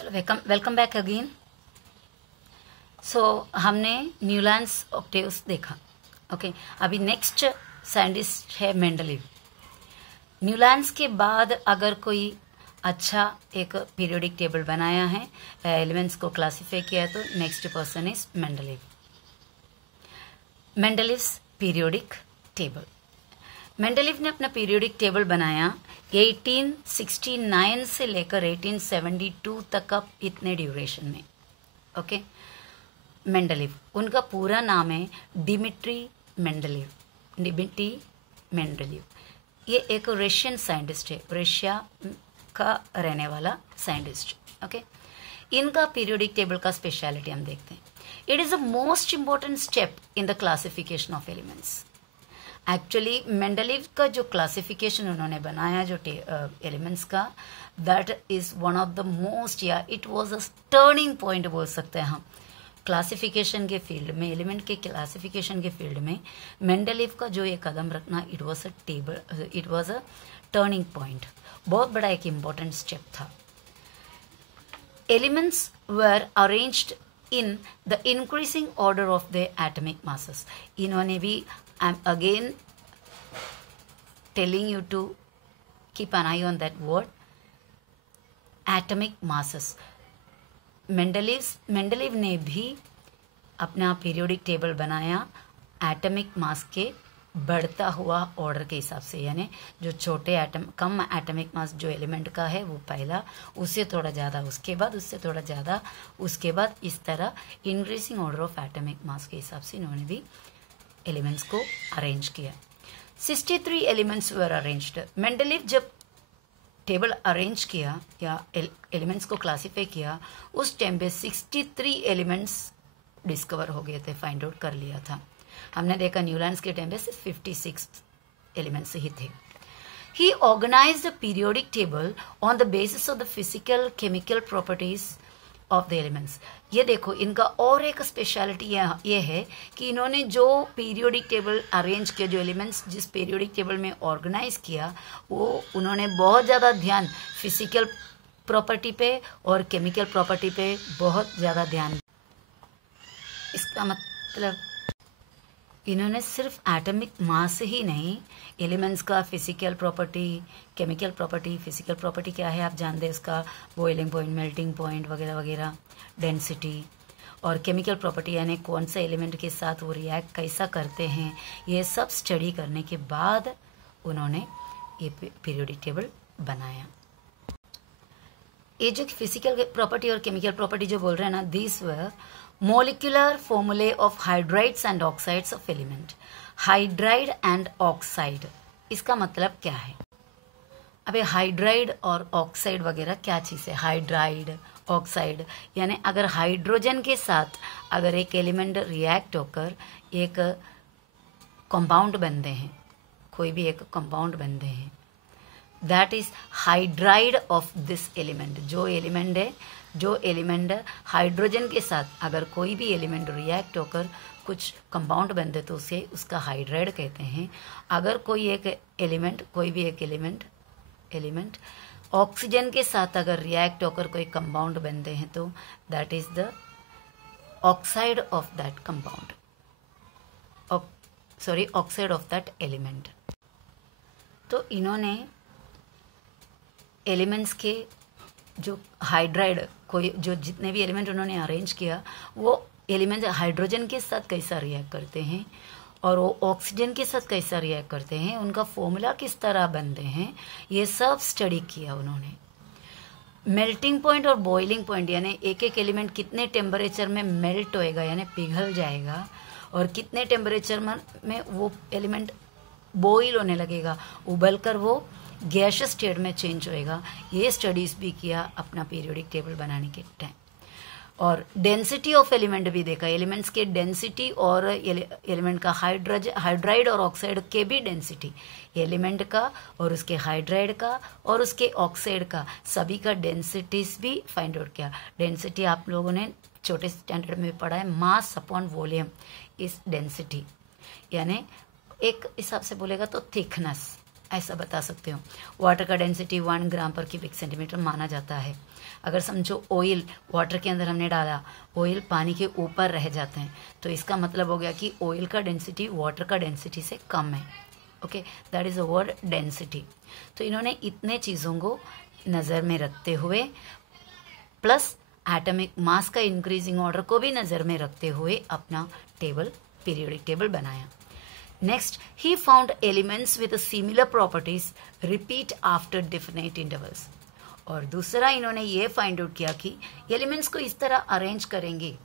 चलो welcome back again. So हमने Newlands octaves देखा। ओके अभी नेक्स्ट साइंटिस्ट है मेंडलीव। न्यूलैंड्स के बाद अगर कोई अच्छा एक पीरियोडिक टेबल बनाया है, एलिमेंट्स को क्लासिफाई किया है, तो next person is Mendeleev. Mendeleev's periodic table. Mendeleev ने अपना पीरियोडिक टेबल बनाया 1869 से लेकर 1872 तक का इतने ड्यूरेशन में। ओके मेंडलीव, उनका पूरा नाम है डिमिट्री मेंडलीव। ये एक रशियन साइंटिस्ट है, रशिया का रहने वाला साइंटिस्ट। ओके इनका पीरियोडिक टेबल का स्पेशलिटी हम देखते हैं। It is the most important step in the classification of elements. Actually Mendeleev का जो क्लासिफिकेशन उन्होंने बनाया जो एलिमेंट्स का, that is one of the most, या it was a turning point बोल सकते हैं हम क्लासिफिकेशन के फील्ड में, एलिमेंट के क्लासिफिकेशन के फील्ड में। मेंडलीव का जो ये कदम रखना, it was a turning point, बहुत बड़ा एक इम्पोर्टेंट स्टेप था। Elements were arranged in the increasing order of their atomic masses. इन्होंने भी, I'm again telling you to keep an eye on that word, atomic masses. Mendeleev ने भी अपना periodic table बनाया एटॉमिक मास के बढ़ता हुआ ऑर्डर के हिसाब से, यानी जो छोटे एटम, कम एटॉमिक मास जो एलिमेंट का है वो पहला, उससे थोड़ा ज़्यादा, उसके बाद उससे थोड़ा ज़्यादा, उसके बाद इस तरह increasing order of atomic mass के हिसाब से इन्होंने भी एलिमेंट्स को अरेंज किया। 63 एलिमेंट्स वर अरेंज्ड। मेंडलीव जब टेबल अरेंज किया या एलिमेंट्स को क्लासीफाई किया, उस टाइम पे 63 एलिमेंट्स डिस्कवर हो गए थे, फाइंड आउट कर लिया था। हमने देखा न्यूलैंड्स के टाइम पे सिर्फ 56 एलिमेंट्स ही थे। He organised the periodic table on the basis of the physical chemical properties of the elements. ये देखो, इनका और एक स्पेशलिटी ये है कि इन्होंने जो पीरियोडिक टेबल अरेंज किया, जो एलिमेंट्स जिस पीरियोडिक टेबल में ऑर्गेनाइज किया, वो उन्होंने बहुत ज़्यादा ध्यान फिजिकल प्रॉपर्टी पे और केमिकल प्रॉपर्टी पे बहुत ज़्यादा ध्यान। इसका मतलब इन्होंने सिर्फ एटॉमिक मास ही नहीं, एलिमेंट्स का physical property, chemical property, physical property क्या है आप जानते हैं, उसका बॉइलिंग पॉइंट, मेल्टिंग पॉइंट वगैरह वगैरह, डेंसिटी, और केमिकल प्रॉपर्टी यानी कौन सा एलिमेंट के साथ वो रिएक्ट कैसा करते हैं, ये सब स्टडी करने के बाद उन्होंने ये पीरियोडिक टेबल बनाया। ये जो फिजिकल प्रॉपर्टी और केमिकल प्रॉपर्टी जो बोल रहे हैं ना, this were molecular formulae of hydrides and oxides of element. Hydride and oxide, इसका मतलब क्या है? अबे हाइड्राइड और ऑक्साइड वगैरह क्या चीज़ है? हाइड्राइड, ऑक्साइड यानी अगर हाइड्रोजन के साथ अगर एक एलिमेंट रिएक्ट होकर एक कंपाउंड बनते हैं, कोई भी एक कंपाउंड बनते हैं, that is hydride of this element. जो एलिमेंट हाइड्रोजन के साथ अगर कोई भी एलिमेंट रिएक्ट होकर कुछ कंपाउंड बनते तो उसे उसका हाइड्राइड कहते हैं। अगर कोई एक एलिमेंट, कोई भी एक एलिमेंट ऑक्सीजन के साथ अगर रिएक्ट होकर कोई कंपाउंड बनते हैं तो that is the oxide of that compound, oxide of that element. तो इन्होंने एलिमेंट्स के जो हाइड्राइड, कोई जो जितने भी एलिमेंट उन्होंने अरेंज किया, वो एलिमेंट हाइड्रोजन के साथ कैसा रिएक्ट करते हैं और वो ऑक्सीजन के साथ कैसा रिएक्ट करते हैं, उनका फॉर्मूला किस तरह बनते हैं, ये सब स्टडी किया उन्होंने। मेल्टिंग पॉइंट और बॉइलिंग पॉइंट यानी एक एक एलिमेंट कितने टेम्परेचर में मेल्ट होएगा यानी पिघल जाएगा, और कितने टेम्परेचर में वो एलिमेंट बॉइल होने लगेगा, उबलकर वो गैसियस स्टेट में चेंज होएगा, ये स्टडीज भी किया अपना पीरियोडिक टेबल बनाने के टाइम। और डेंसिटी ऑफ एलिमेंट भी देखा, एलिमेंट्स के डेंसिटी और एलिमेंट का हाइड्राइड और ऑक्साइड के भी डेंसिटी, एलिमेंट का और उसके हाइड्राइड का और उसके ऑक्साइड का, सभी का डेंसिटीज भी फाइंड आउट किया। डेंसिटी आप लोगों ने छोटे स्टैंडर्ड में पढ़ा है, मास अपॉन वॉल्यूम इस डेंसिटी, यानी एक हिसाब से बोलेगा तो थिकनेस, ऐसा बता सकते हो। वाटर का डेंसिटी 1 ग्राम पर क्यूबिक सेंटीमीटर माना जाता है। अगर समझो ऑयल वाटर के अंदर हमने डाला, ऑयल पानी के ऊपर रह जाते हैं, तो इसका मतलब हो गया कि ऑयल का डेंसिटी वाटर का डेंसिटी से कम है। Okay, that is a word density. तो इन्होंने इतने चीज़ों को नज़र में रखते हुए प्लस एटॉमिक मास का इंक्रीजिंग ऑर्डर को भी नज़र में रखते हुए अपना टेबल, पीरियोडिक टेबल बनाया। Next, he found elements with similar properties repeat after definite intervals. और दूसरा इन्होंने ये फाइंड आउट किया कि एलिमेंट्स को इस तरह अरेंज करेंगे,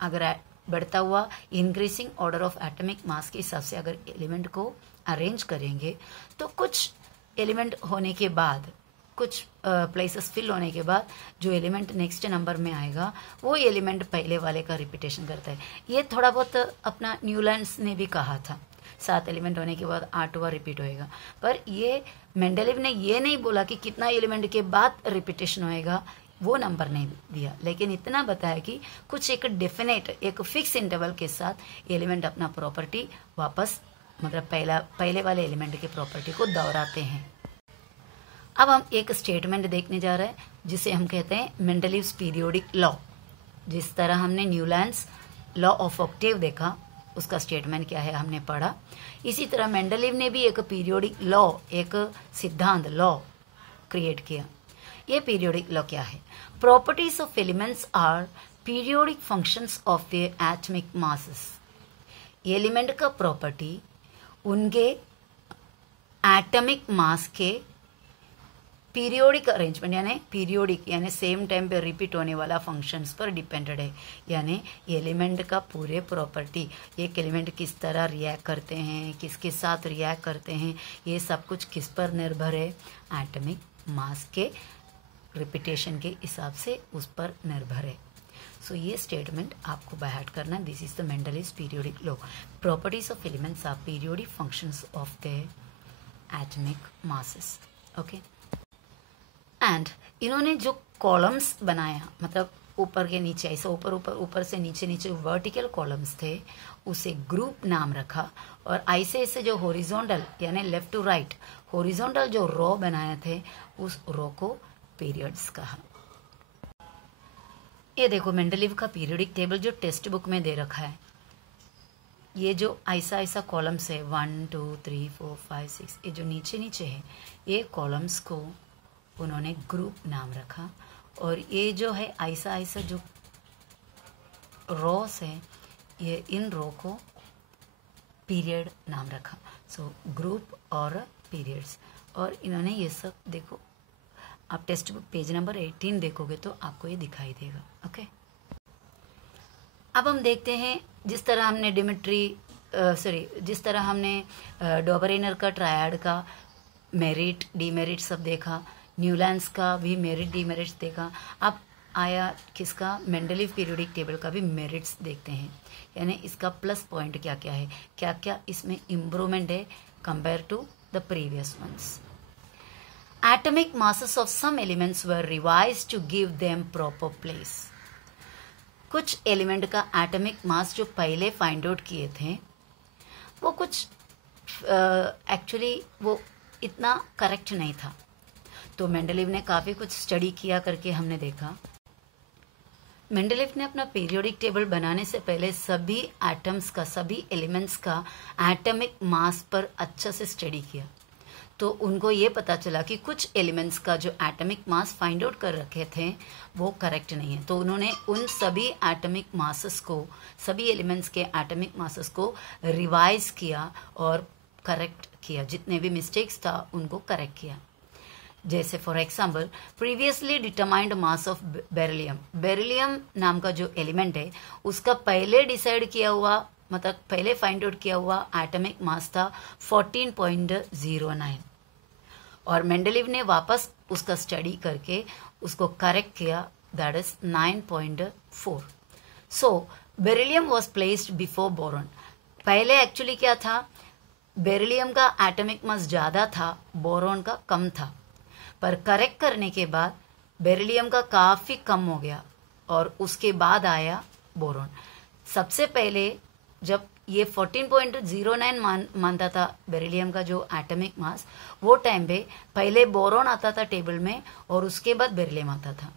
अगर बढ़ता हुआ increasing order of atomic mass के हिसाब से अगर एलिमेंट को अरेंज करेंगे, तो कुछ एलिमेंट होने के बाद, कुछ प्लेसेस फिल होने के बाद जो एलिमेंट नेक्स्ट नंबर में आएगा वो एलिमेंट पहले वाले का रिपीटेशन करता है। ये थोड़ा बहुत अपना न्यूलैंड्स ने भी कहा था, 7 एलिमेंट होने के बाद 8वां रिपीट होएगा। पर ये मेंडलीव ने ये नहीं बोला कि कितना एलिमेंट के बाद रिपीटेशन होएगा, वो नंबर नहीं दिया, लेकिन इतना बताया कि कुछ एक डेफिनेट, एक फिक्स इंटरवल के साथ एलिमेंट अपना प्रॉपर्टी वापस, मतलब पहले वाले एलिमेंट के प्रॉपर्टी को दोहराते हैं। अब हम एक स्टेटमेंट देखने जा रहे हैं जिसे हम कहते हैं मेंडलीव्स पीरियोडिक लॉ। जिस तरह हमने न्यूलैंड्स लॉ ऑफ ऑक्टेव देखा, उसका स्टेटमेंट क्या है हमने पढ़ा, इसी तरह मेंडलीव ने भी एक पीरियोडिक लॉ, एक सिद्धांत लॉ क्रिएट किया। ये पीरियोडिक लॉ क्या है? Properties of elements are periodic functions of their atomic masses. Element का प्रॉपर्टी उनके एटॉमिक मास के पीरियोडिक अरेंजमेंट, यानी सेम टाइम पे रिपीट होने वाला फंक्शंस पर डिपेंडेड है। यानी एलिमेंट का पूरे प्रॉपर्टी, एक एलिमेंट किस तरह रिएक्ट करते हैं, किसके साथ रिएक्ट करते हैं, ये सब कुछ किस पर निर्भर है? एटॉमिक मास के रिपीटेशन के हिसाब से उस पर निर्भर है। सो ये स्टेटमेंट आपको बाय हार्ट करना। This is the Mendeleev's periodic law. Properties of elements are periodic functions of their atomic masses. Okay, and इन्होंने जो कॉलम्स बनाया, मतलब ऊपर के नीचे, ऐसा ऊपर से नीचे वर्टिकल कॉलम्स थे, उसे ग्रुप नाम रखा। और ऐसे जो हॉरिजॉन्टल, यानी लेफ्ट टू राइट हॉरिजॉन्टल जो रो बनाए थे, उस रो को पीरियड्स कहा। ये देखो मेंडलीव का पीरियोडिक टेबल जो टेक्स्ट बुक में दे रखा है। ये जो ऐसा कॉलम्स है 1 2 3 4 5 6, ये जो नीचे है, ये कॉलम्स को उन्होंने ग्रुप नाम रखा। और ये जो है ऐसा जो रोस है, ये इन रो को पीरियड नाम रखा। सो ग्रुप और पीरियड्स। और इन्होंने ये सब, देखो आप टेक्स्ट बुक पेज नंबर 18 देखोगे तो आपको ये दिखाई देगा। ओके, अब हम देखते हैं जिस तरह हमने जिस तरह हमने डॉबरेनर का ट्रायड का मेरिट डीमेरिट सब देखा, न्यूलैंड्स का भी मेरिट डीमेरिट्स देखा। अब आया किसका? मेंडलीव पीरियोडिक टेबल का भी मेरिट्स देखते हैं, यानी इसका प्लस पॉइंट क्या क्या है, क्या क्या इसमें इम्प्रूवमेंट है compare to the previous ones. Atomic masses of some elements were revised to give them proper place। कुछ एलिमेंट का एटॉमिक मास जो पहले फाइंड आउट किए थे, वो कुछ एक्चुअली वो इतना करेक्ट नहीं था। तो मेंडलीव ने काफ़ी कुछ स्टडी किया करके हमने देखा। मेंडलीव ने अपना पीरियोडिक टेबल बनाने से पहले सभी एटम्स का, सभी एलिमेंट्स का एटॉमिक मास पर अच्छा से स्टडी किया। तो उनको ये पता चला कि कुछ एलिमेंट्स का जो एटॉमिक मास फाइंड आउट कर रखे थे वो करेक्ट नहीं है। तो उन्होंने उन सभी एटॉमिक मासेस को, सभी एलिमेंट्स के एटॉमिक मासेस को रिवाइज किया और करेक्ट किया। जितने भी मिस्टेक्स था उनको करेक्ट किया। जैसे for example, previously determined mass of beryllium. Beryllium नाम का जो एलिमेंट है, उसका पहले डिसाइड किया हुआ, मतलब पहले फाइंड आउट किया हुआ एटॉमिक मास था 14.09। और मेंडलीव ने वापस उसका स्टडी करके उसको करेक्ट किया, that is 9.4। So beryllium was placed before boron. पहले एक्चुअली क्या था, बेरिलियम का एटॉमिक मास ज़्यादा था, बोरॉन का कम था। पर करेक्ट करने के बाद बेरिलियम का काफ़ी कम हो गया और उसके बाद आया बोरॉन। सबसे पहले जब ये 14.09 मानता था बेरिलियम का जो एटॉमिक मास। वो टाइम पे पहले बोरॉन आता था टेबल में और उसके बाद बेरिलियम आता था,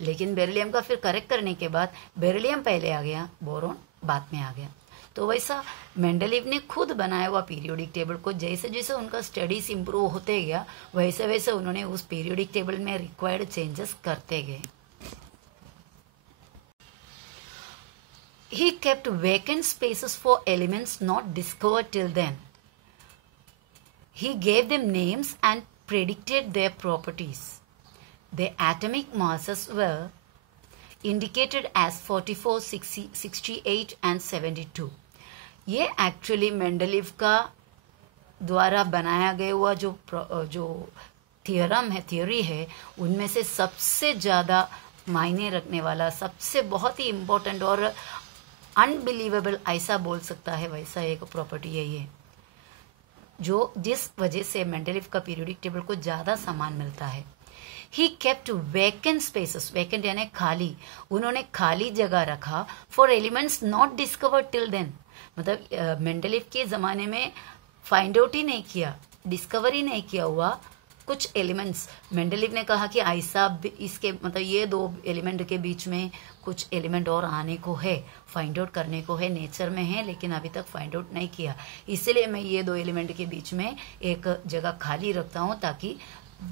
लेकिन बेरिलियम का फिर करेक्ट करने के बाद बेरिलियम पहले आ गया, बोरॉन बाद में आ गया। तो वैसा मेंडलीव ने खुद बनाया हुआ पीरियोडिक टेबल को जैसे जैसे उनका स्टडीज इम्प्रूव होते गया वैसे वैसे उन्होंने उस पीरियोडिक टेबल में रिक्वायर्ड चेंजेस करते गए। He kept vacant spaces for elements not discovered till then. He gave them names and predicted their properties. Their atomic masses were indicated as 44, 60, 68 and 72. ये एक्चुअली मेंडलीव का द्वारा बनाया गया हुआ जो थियरम है, थियोरी है, उनमें से सबसे ज़्यादा मायने रखने वाला, सबसे बहुत ही इम्पोर्टेंट और अनबिलीवेबल ऐसा बोल सकता है वैसा एक प्रॉपर्टी है ये, जो जिस वजह से मेंडलीव का पीरियोडिक टेबल को ज़्यादा सामान मिलता है। He kept vacant spaces, vacant यानी खाली, उन्होंने खाली जगह रखा for elements not discovered till then. मतलब मेंडलीव के ज़माने में फाइंड आउट ही नहीं किया, डिस्कवरी नहीं किया हुआ कुछ एलिमेंट्स। मेंडलीव ने कहा कि ऐसा इसके मतलब ये दो एलिमेंट के बीच में कुछ एलिमेंट और आने को है, फाइंड आउट करने को है, नेचर में है, लेकिन अभी तक फाइंड आउट नहीं किया, इसलिए मैं ये दो एलिमेंट के बीच में एक जगह खाली रखता हूँ ताकि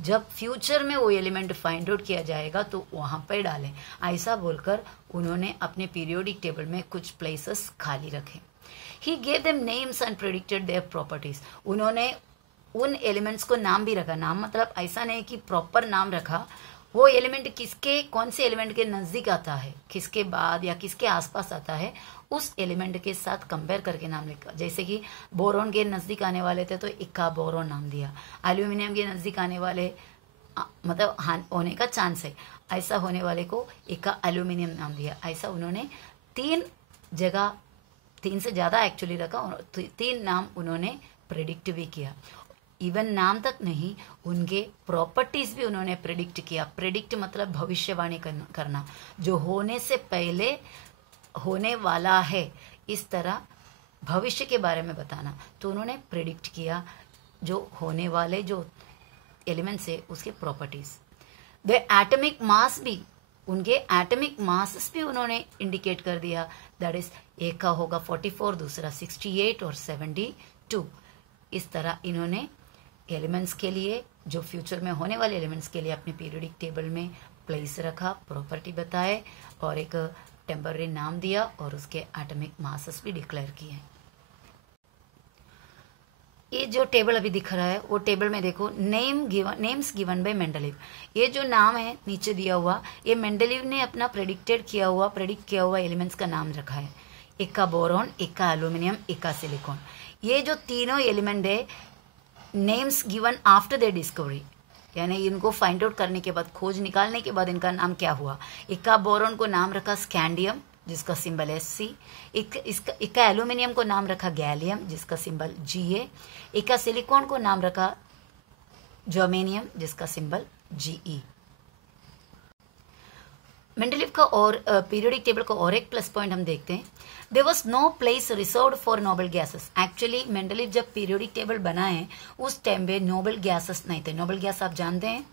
जब फ्यूचर में वो एलिमेंट फाइंड आउट किया जाएगा तो वहाँ पर डालें। ऐसा बोलकर उन्होंने अपने पीरियोडिक टेबल में कुछ प्लेसेस खाली रखे। He gave them names and predicted their properties. उन्होंने उन एलिमेंट्स को नाम भी रखा। नाम मतलब ऐसा नहीं कि प्रॉपर नाम रखा, वो एलिमेंट किसके कौन से एलिमेंट के नज़दीक आता है, किसके बाद या किसके आसपास आता है, उस एलिमेंट के साथ कंपेयर करके नाम लिखा। जैसे कि बोरॉन के नज़दीक आने वाले थे तो इक्का बोरॉन नाम दिया, एल्यूमिनियम के नज़दीक आने वाले मतलब होने का चांस है, ऐसा होने वाले को इक्का एल्यूमिनियम नाम दिया। ऐसा उन्होंने 3 जगह, 3 से ज़्यादा एक्चुअली रखा और 3 नाम उन्होंने प्रेडिक्ट भी किया। इवन नाम तक नहीं, उनके प्रॉपर्टीज भी उन्होंने प्रेडिक्ट किया। प्रेडिक्ट मतलब भविष्यवाणी करना, जो होने से पहले होने वाला है, इस तरह भविष्य के बारे में बताना। तो उन्होंने प्रेडिक्ट किया जो होने वाले जो एलिमेंट्स है उसके प्रॉपर्टीज। द एटॉमिक मास भी, उनके एटॉमिक मासेस भी उन्होंने इंडिकेट कर दिया। दैट इज एक का होगा 44, दूसरा 68 और 72। इस तरह इन्होंने एलिमेंट्स के लिए, जो फ्यूचर में होने वाले एलिमेंट्स के लिए अपने पीरियोडिक टेबल में प्लेस रखा, प्रॉपर्टी बताए और एक टेम्पररी नाम दिया और उसके एटॉमिक मासेस भी डिक्लेयर किए। ये जो टेबल अभी दिख रहा है वो टेबल में देखो नेम्स गिवन बाय मेंडलीव। ये जो नाम है नीचे दिया हुआ, ये मेंडलीव ने अपना प्रेडिक्ट किया हुआ एलिमेंट्स का नाम रखा है। एक का बोरॉन, एक का एल्यूमिनियम, एक का सिलिकॉन। ये जो तीनों एलिमेंट है names given after the discovery, यानी इनको फाइंड आउट करने के बाद, खोज निकालने के बाद इनका नाम क्या हुआ। इक्का बोरॉन को नाम रखा स्कैंडियम जिसका सिंबल है Sc। इक्का एल्यूमिनियम को नाम रखा गैलियम जिसका सिंबल Ga। इक्का सिलिकॉन को नाम रखा जर्मेनियम जिसका सिंबल Ge। मेंडलीव का और पीरियोडिक टेबल का और एक प्लस पॉइंट हम देखते हैं। There was no place reserved for noble gases. Actually Mendeleev जब पीरियोडिक टेबल बनाए उस टाइम पे नोबल गैसेस नहीं थे। नोबल गैस आप जानते हैं,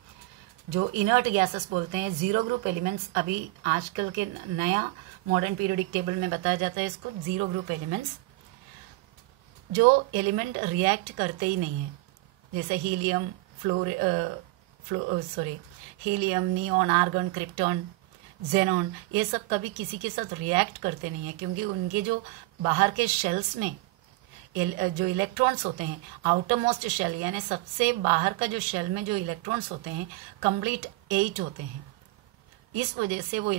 जो इनर्ट गैसेस बोलते हैं, 0 ग्रुप एलिमेंट्स। अभी आजकल के नया मॉडर्न पीरियोडिक टेबल में बताया जाता है इसको 0 ग्रुप एलिमेंट्स, जो एलिमेंट रिएक्ट करते ही नहीं है, जैसे helium, helium, neon, argon, krypton, xenon, ये सब कभी किसी के साथ रिएक्ट करते नहीं है, क्योंकि उनके जो बाहर के शेल्स में जो इलेक्ट्रॉन्स होते हैं, आउटर मोस्ट शेल यानी सबसे बाहर का जो शेल में जो इलेक्ट्रॉन्स होते हैं कंप्लीट 8 होते हैं। इस वजह से वो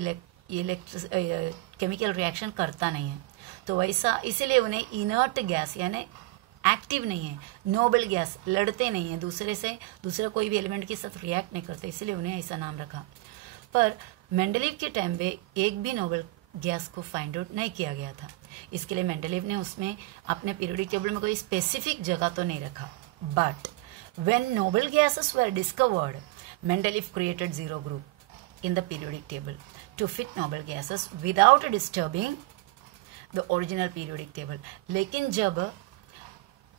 केमिकल रिएक्शन करता नहीं है। तो वैसा इसीलिए उन्हें इनर्ट गैस यानी एक्टिव नहीं है, नोबल गैस, लड़ते नहीं है दूसरे कोई भी एलिमेंट के साथ रिएक्ट नहीं करते, इसलिए उन्हें ऐसा नाम रखा। पर मेंडलीव के टाइम पे एक भी नोबल गैस को फाइंड आउट नहीं किया गया था। इसके लिए मेंडलीव ने उसमें अपने पीरियोडिक टेबल में कोई स्पेसिफिक जगह तो नहीं रखा। But when noble gases were discovered, Mendeleev created 0 group in the periodic table to fit noble gases without disturbing the original periodic table. लेकिन जब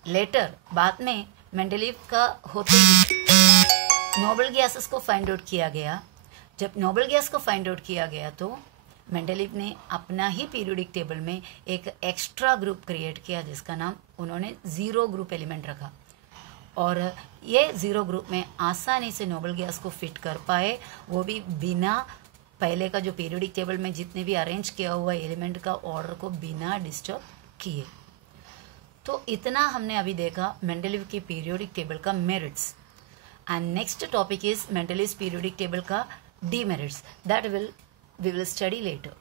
लेटर बाद में मेंडलीव का होते ही नोबल गैसेस को फाइंड आउट किया गया, जब नोबल गैस को फाइंड आउट किया गया तो मेंडलीव ने अपना ही पीरियोडिक टेबल में एक एक्स्ट्रा ग्रुप क्रिएट किया जिसका नाम उन्होंने ज़ीरो ग्रुप एलिमेंट रखा। और ये ज़ीरो ग्रुप में आसानी से नोबल गैस को फिट कर पाए, वो भी बिना पहले का जो पीरियोडिक टेबल में जितने भी अरेंज किया हुआ एलिमेंट का ऑर्डर को बिना डिस्टर्ब किए। तो इतना हमने अभी देखा मेंडलीव की पीरियोडिक टेबल का merits. And next topic is Mendeleev periodic table का demerits that we will study later.